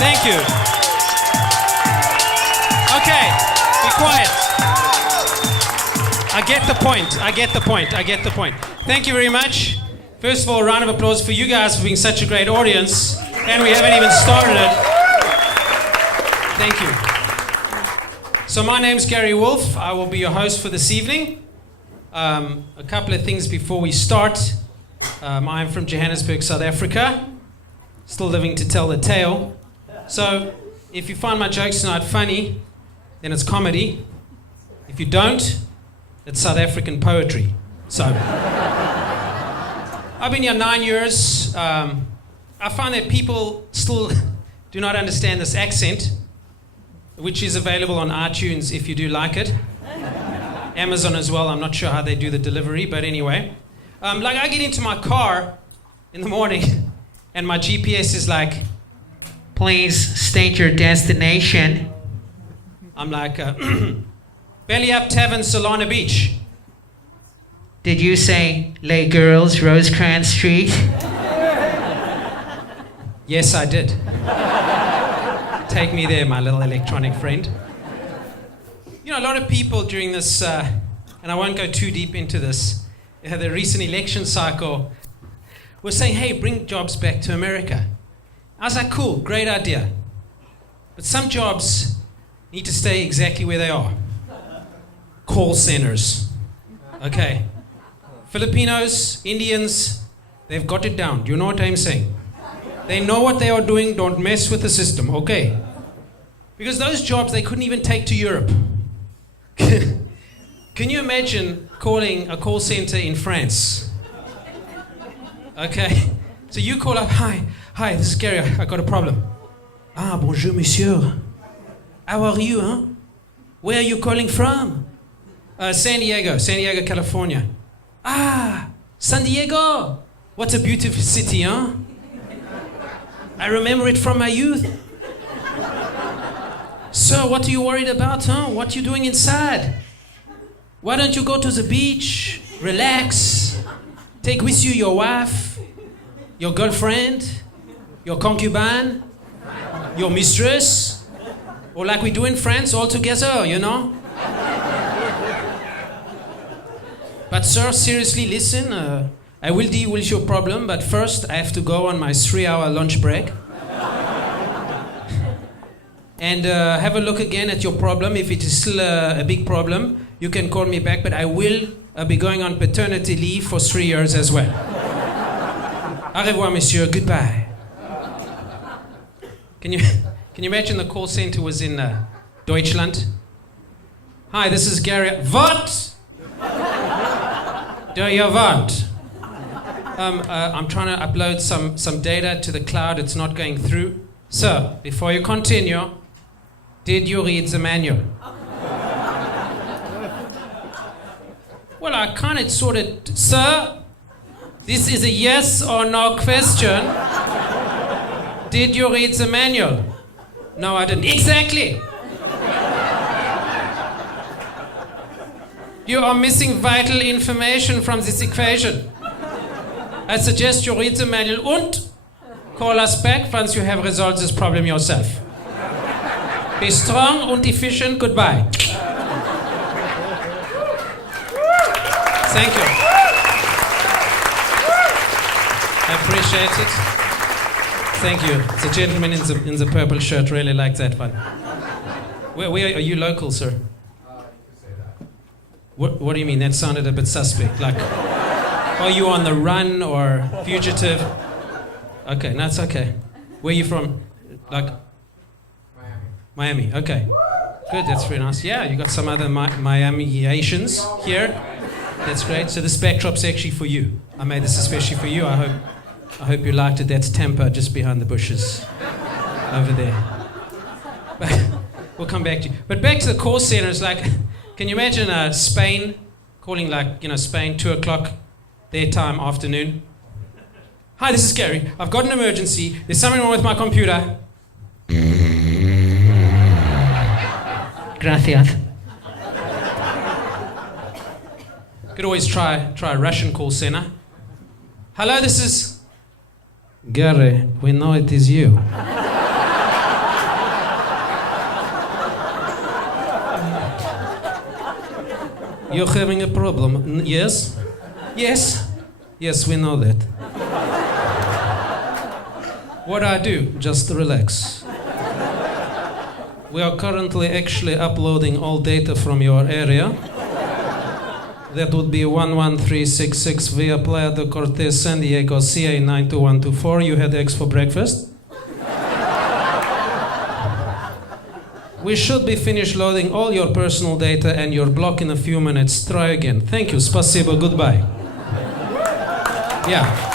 Thank you. Okay, be quiet. I get the point. Thank you very much. First of all, a round of applause for you guys for being such a great audience. And we haven't even started it. Thank you. So my name's Gary Wolf. I will be your host for this evening. A couple of things before we start. I'm from Johannesburg, South Africa. Still living to tell the tale. So if you find my jokes tonight funny, then it's comedy. If you don't, it's South African poetry. So I've been here 9 years. I find that people still do not understand this accent, which is available on iTunes if you do like it. Amazon as well. I'm not sure how they do the delivery, but anyway. Like I get into my car in the morning and my GPS is like, please state your destination. I'm like, Belly Up Tavern, Solana Beach. Did you say Les Girls, Rosecrans Street? Yes, I did. Take me there, my little electronic friend. You know, a lot of people during this, and I won't go too deep into this, the recent election cycle were saying, hey, bring jobs back to America. I was like, cool, great idea. But some jobs need to stay exactly where they are. Call centers. Okay. Filipinos, Indians, they've got it down. Do you know what I'm saying? They know what they are doing. Don't mess with the system, okay? Because those jobs they couldn't even take to Europe. Can you imagine calling a call center in France? Okay. So you call up, hi, this is Gary, I got a problem. Ah, bonjour, monsieur. How are you, huh? Where are you calling from? San Diego, California. Ah, San Diego. What a beautiful city, huh? I remember it from my youth. So, what are you worried about, huh? What are you doing inside? Why don't you go to the beach, relax, take with you your wife, your girlfriend, your concubine, your mistress, or like we do in France, all together, you know? But sir, seriously, listen, I will deal with your problem, but first I have to go on my 3-hour lunch break. And have a look again at your problem. If it is still a big problem, you can call me back, but I will be going on paternity leave for 3 years as well. Au revoir, monsieur. Goodbye. Can you imagine the call center was in Deutschland? Hi, this is Gary. What do you want? I'm trying to upload some data to the cloud. It's not going through. Sir, before you continue, did you read the manual? Well, I can't sort of... Sir, this is a yes or no question. Did you read the manual? No, I didn't. Exactly. You are missing vital information from this equation. I suggest you read the manual and call us back once you have resolved this problem yourself. Be strong and efficient. Goodbye. Thank you. I appreciate it. Thank you. The gentleman in the purple shirt really liked that one. Where are you local, sir? What do you mean? That sounded a bit suspect. Like, are you on the run or fugitive? Okay, that's okay. Where are you from? Like, Miami. Okay, good. That's very nice. Yeah, you got some other Miami Asians here. That's great. So this backdrop's actually for you. I made this especially for you. I hope you liked it. That's Tampa, just behind the bushes, over there. But we'll come back to you. But back to the call centers. Like, can you imagine Spain calling, like, Spain 2:00 their time afternoon? Hi, this is Gary. I've got an emergency. There's something wrong with my computer. Gracias. Could always try a Russian call center. Hello, this is... Gary, we know it is you. You're having a problem. Yes? Yes? Yes, we know that. What I do? Just relax. We are currently actually uploading all data from your area. That would be 11366 via Playa de Cortez, San Diego, CA 92124. You had eggs for breakfast? We should be finished loading all your personal data and your block in a few minutes. Try again. Thank you. Spasibo. Goodbye. Yeah.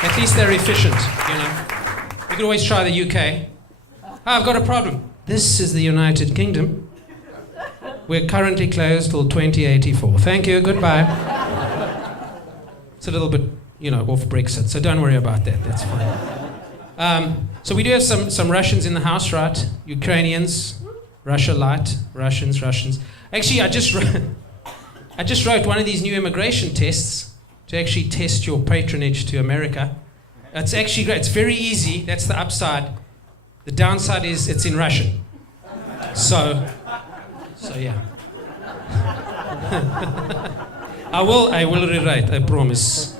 At least they're efficient, you know. You could always try the UK. I've got a problem. This is the United Kingdom. We're currently closed till 2084. Thank you. Goodbye. It's a little bit, you know, off Brexit, so don't worry about that. That's fine. So we do have some Russians in the house, right? Ukrainians, Russia light, Russians. Actually, I just wrote one of these new immigration tests to actually test your patronage to America. It's actually great. It's very easy. That's the upside. The downside is it's in Russian. So yeah. I will rewrite, I promise.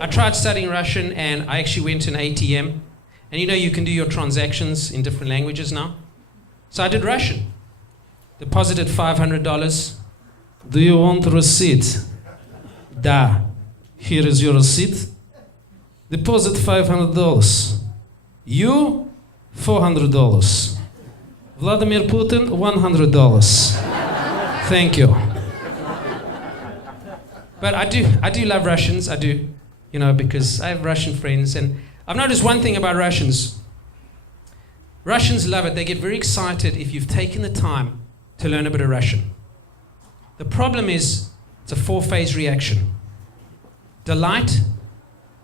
I tried studying Russian and I actually went to an ATM. And you know you can do your transactions in different languages now. So I did Russian. Deposited $500. Do you want receipt? Da. Here is your receipt. Deposit $500. You, $400. Vladimir Putin, $100. Thank you. But I do love Russians. I do, you know, because I have Russian friends, and I've noticed one thing about Russians. Russians love it. They get very excited if you've taken the time to learn a bit of Russian. The problem is it's a 4-phase reaction. Delight,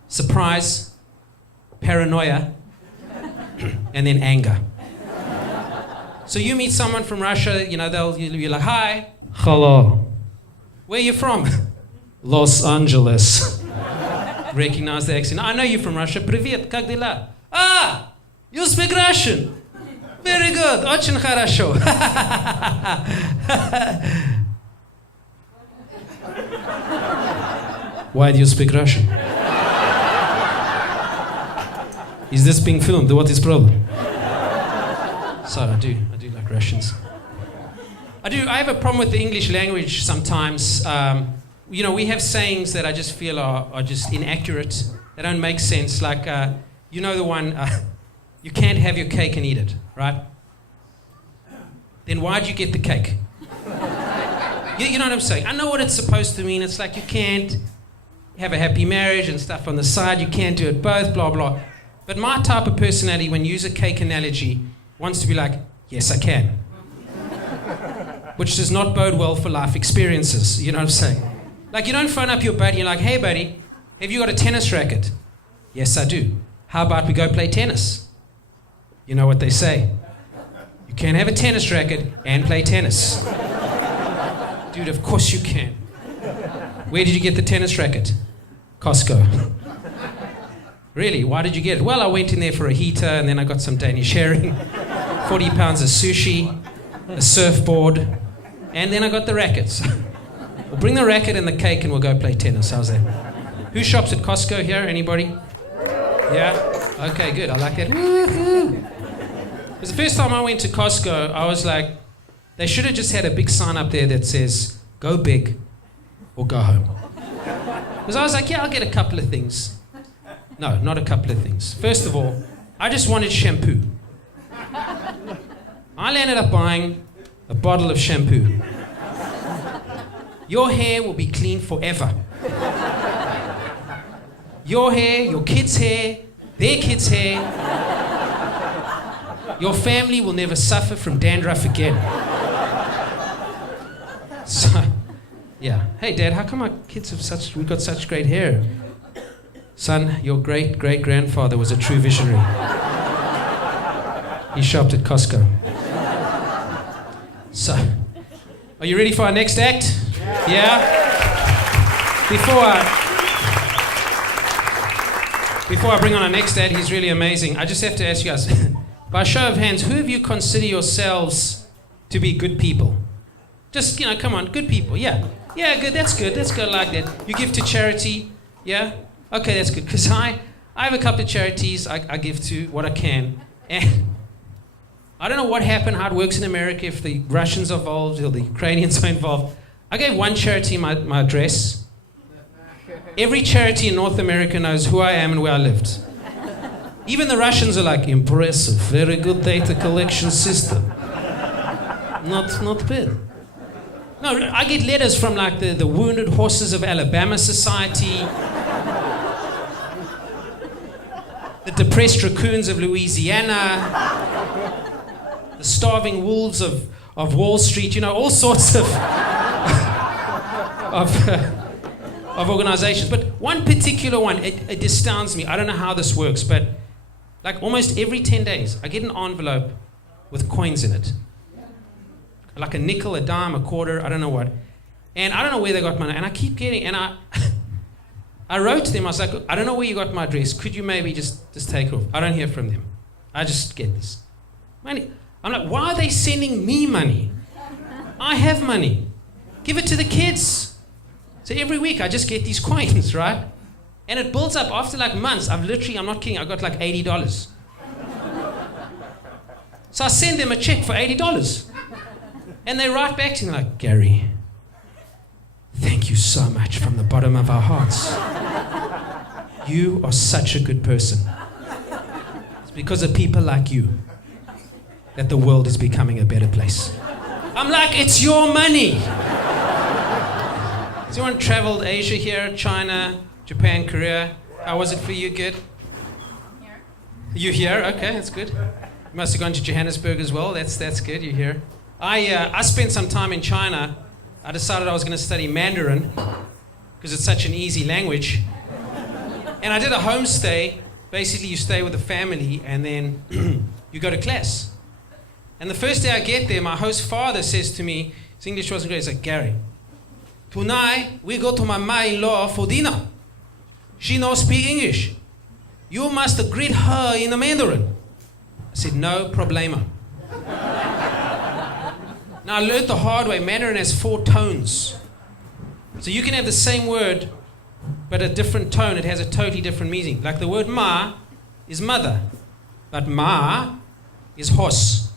surprise, paranoia, and then anger. So you meet someone from Russia, you know, you'll be like, hi. Hello. Where are you from? Los Angeles. Recognize the accent. I know you're from Russia. Привет, как дела? Ah, you speak Russian. Very good. Очень хорошо. Why do you speak Russian? Is this being filmed? What is the problem? So I do like Russians. I have a problem with the English language sometimes. You know, we have sayings that I just feel are just inaccurate. They don't make sense. Like, you know the one, you can't have your cake and eat it, right? Then why'd you get the cake? You know what I'm saying? I know what it's supposed to mean. It's like you can't have a happy marriage and stuff on the side. You can't do it both, blah, blah. But my type of personality, when you use a cake analogy, wants to be like, yes, I can. Which does not bode well for life experiences. You know what I'm saying? Like, you don't phone up your buddy and you're like, hey, buddy, have you got a tennis racket? Yes, I do. How about we go play tennis? You know what they say. You can't have a tennis racket and play tennis. Dude, of course you can. Where did you get the tennis racket? Costco. Really? Why did you get it? Well, I went in there for a heater and then I got some Danish herring, 40 pounds of sushi, a surfboard, and then I got the rackets. We'll bring the racket and the cake and we'll go play tennis. How's that? Who shops at Costco here? Anybody? Yeah? Okay, good. I like it. Because the first time I went to Costco, I was like, they should have just had a big sign up there that says, go big or go home. Because I was like, yeah, I'll get a couple of things. No, not a couple of things. First of all, I just wanted shampoo. I ended up buying a bottle of shampoo. Your hair will be clean forever. Your hair, your kids' hair, their kids' hair. Your family will never suffer from dandruff again. So, yeah. Hey, Dad, how come our kids have we got such great hair? Son, your great-great-grandfather was a true visionary. He shopped at Costco. So, are you ready for our next act? Yeah? Before I bring on our next act, he's really amazing. I just have to ask you guys, By show of hands, who of you consider yourselves to be good people? Just, come on, good people, yeah. Yeah, good, that's good, I like that. You give to charity, yeah? Okay, that's good, because I have a couple of charities I give to what I can. And I don't know what happened, how it works in America, if the Russians are involved or the Ukrainians are involved. I gave one charity my address. Every charity in North America knows who I am and where I lived. Even the Russians are like, impressive, very good data collection system. Not bad. No, I get letters from like the Wounded Horses of Alabama Society, the Depressed Raccoons of Louisiana, the Starving Wolves of Wall Street, all sorts of organizations. But one particular one, it astounds me. I don't know how this works, but like almost every 10 days, I get an envelope with coins in it. Like a nickel, a dime, a quarter, I don't know what. And I don't know where they got money. And I keep getting, and I wrote to them, I was like, I don't know where you got my address. Could you maybe just take it off? I don't hear from them. I just get this money. I'm like, why are they sending me money? I have money. Give it to the kids. So every week I just get these coins, right? And it builds up after like months. I'm not kidding, I got like $80. So I send them a check for $80. And they write back to me like, Gary, thank you so much from the bottom of our hearts. You are such a good person. It's because of people like you that the world is becoming a better place. I'm like, it's your money. Has anyone traveled Asia here, China, Japan, Korea? How was it for you? Good? Here. You here? Okay, that's good. You must have gone to Johannesburg as well. That's good, you're here. I spent some time in China. I decided I was going to study Mandarin because it's such an easy language. And I did a homestay. Basically, you stay with a family and then you go to class. And the first day I get there, my host father says to me, his English wasn't great, he's like, Gary, tonight we go to my mother-in-law for dinner. She knows speak English. You must greet her in the Mandarin. I said, no problemo. Now, I learned the hard way. Mandarin has 4 tones. So you can have the same word, but a different tone. It has a totally different meaning. Like the word ma is mother, but ma is horse.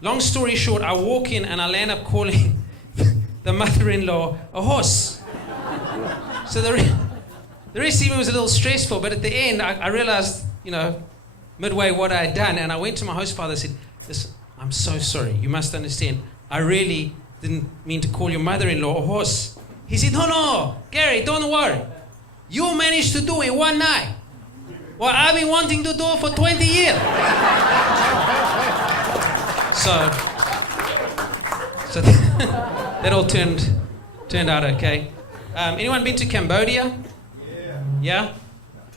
Long story short, I walk in and I land up calling the mother-in-law a horse. So the rest even was a little stressful, but at the end, I realized, midway what I had done, and I went to my host father and said, listen, I'm so sorry. You must understand. I really didn't mean to call your mother-in-law a horse. He said, no, Gary, don't worry. You managed to do it in one night. Well, I've been wanting to do it for 20 years. So that all turned out okay. Anyone been to Cambodia? Yeah?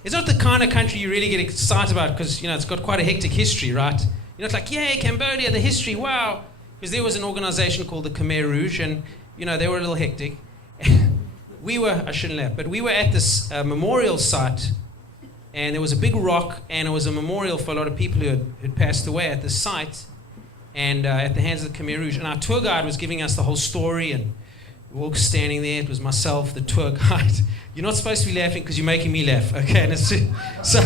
It's not the kind of country you really get excited about because, it's got quite a hectic history, right? It's like, yay, Cambodia, the history, wow. Because there was an organization called the Khmer Rouge, and, they were a little hectic. I shouldn't laugh, but we were at this memorial site, and there was a big rock, and it was a memorial for a lot of people who had passed away at this site, and at the hands of the Khmer Rouge. And our tour guide was giving us the whole story, and we were all standing there. It was myself, the tour guide. You're not supposed to be laughing because you're making me laugh, okay? And so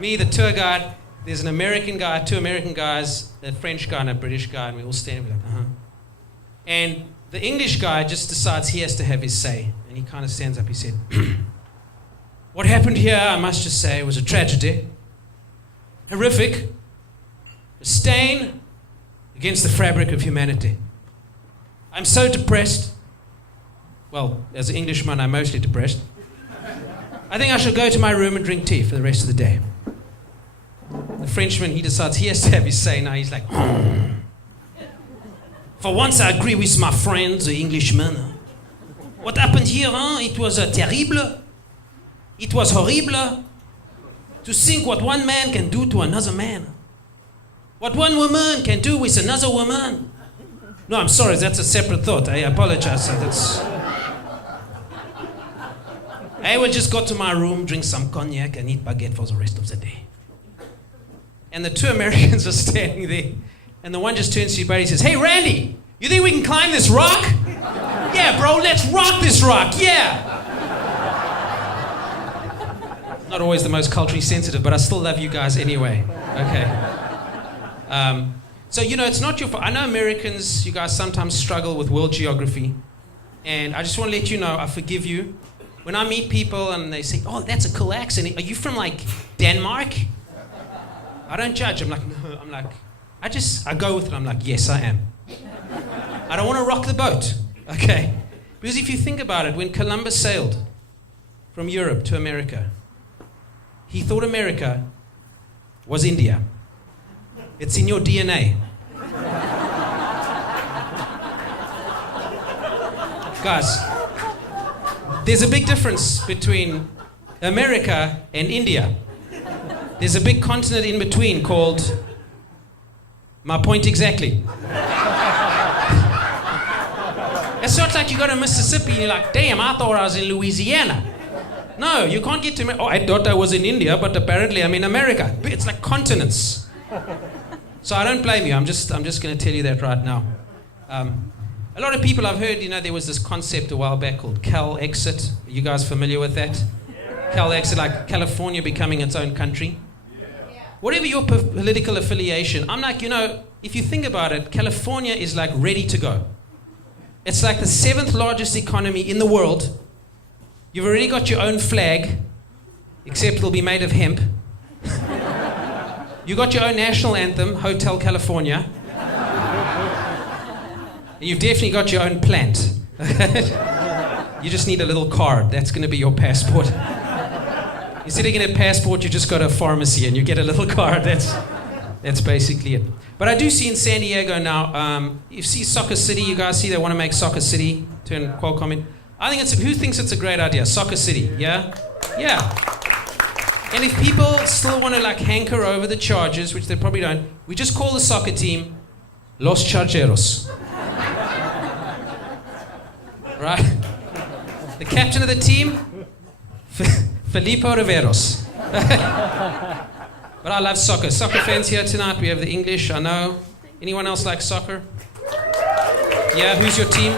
me, the tour guide, there's an American guy, 2 American guys, a French guy and a British guy, and we all stand there, we're like, uh-huh. And the English guy just decides he has to have his say. And he kind of stands up, he said, what happened here, I must just say, was a tragedy. Horrific. A stain against the fabric of humanity. I'm so depressed. Well, as an Englishman, I'm mostly depressed. I think I shall go to my room and drink tea for the rest of the day. The Frenchman, he decides he has to have his say now. He's like, for once I agree with my friend, the Englishman. What happened here, it was terrible. It was horrible. To think what one man can do to another man. What one woman can do with another woman. No, I'm sorry, that's a separate thought. I apologize. I will just go to my room, drink some cognac, and eat baguette for the rest of the day. and the two Americans are standing there, and the one just turns to your buddy and says, "Hey, Randy, you think we can climb this rock?" "Yeah, bro, let's rock this rock, yeah." Not always the most culturally sensitive, but I still love you guys anyway. Okay. So, it's not your fault. I know Americans, you guys sometimes struggle with world geography, and I just want to let you know, I forgive you. When I meet people and they say, "Oh, that's a cool accent. Are you from, like, Denmark?" I don't judge. I'm like, no. I'm like, I go with it. I'm like, yes, I am. I don't want to rock the boat, okay? Because if you think about it, when Columbus sailed from Europe to America, he thought America was India. It's in your DNA. Guys, there's a big difference between America and India. There's a big continent in between called, my point exactly. It's not like you go to Mississippi and you're like, damn, I thought I was in Louisiana. No, you can't get to America. Oh, I thought I was in India, but apparently I'm in America. It's like continents. So I don't blame you. I'm just going to tell you that right now. A lot of people I've heard, there was this concept a while back called Cal-Exit. Are you guys familiar with that? Cal-Exit, like California becoming its own country. Whatever your political affiliation, I'm like, if you think about it, California is like ready to go. It's like the 7th largest economy in the world. You've already got your own flag, except it'll be made of hemp. You got your own national anthem, Hotel California. And you've definitely got your own plant. You just need a little card. That's going to be your passport. Instead of getting a passport, you just go to a pharmacy and you get a little card. That's basically it. But I do see in San Diego now, you see Soccer City, you guys see they want to make Soccer City, turn Qualcomm in. I think who thinks it's a great idea? Soccer City, yeah? Yeah. And if people still want to hanker over the Chargers, which they probably don't, we just call the soccer team Los Chargeros. Right? The captain of the team, Filippo Riveros. But I love soccer. Soccer fans here tonight. We have the English, I know. Anyone else like soccer? Yeah, who's your team?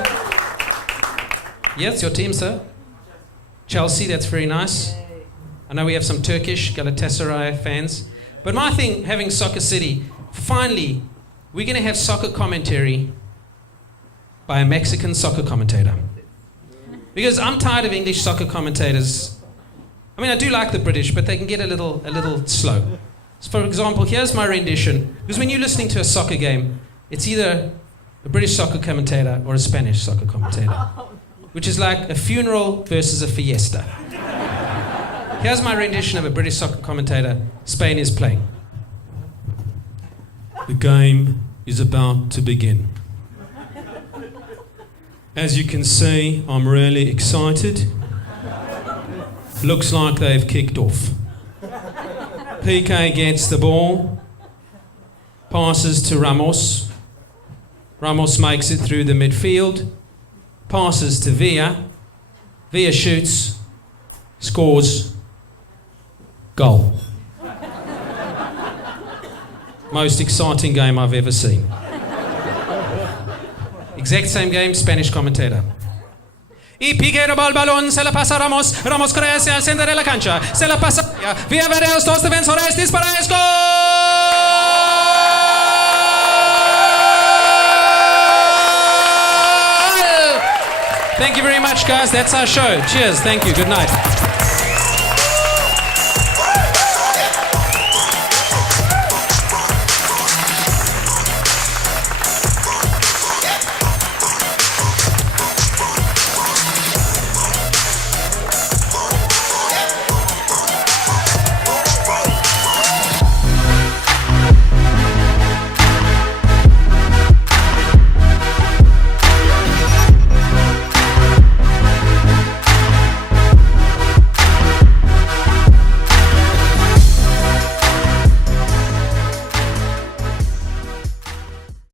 Yeah, it's your team, sir. Chelsea, that's very nice. I know we have some Turkish Galatasaray fans. But my thing, having Soccer City, finally, we're going to have soccer commentary by a Mexican soccer commentator. Because I'm tired of English soccer commentators. I mean, I do like the British, but they can get a little slow. So for example, here's my rendition. Because when you're listening to a soccer game, it's either a British soccer commentator or a Spanish soccer commentator. Which is like a funeral versus a fiesta. Here's my rendition of a British soccer commentator. Spain is playing. The game is about to begin. As you can see, I'm really excited. Looks like they've kicked off. PK gets the ball, passes to Ramos. Ramos makes it through the midfield, passes to Villa. Villa shoots, scores, goal. Most exciting game I've ever seen. Exact same game, Spanish commentator. Y pique el balón, se la pasa a Ramos. Ramos corre hacia el centro de la cancha. Se la pasa vía Vereos, dos defensores, dispara, es gol! Thank you very much, guys. That's our show. Cheers. Thank you. Good night.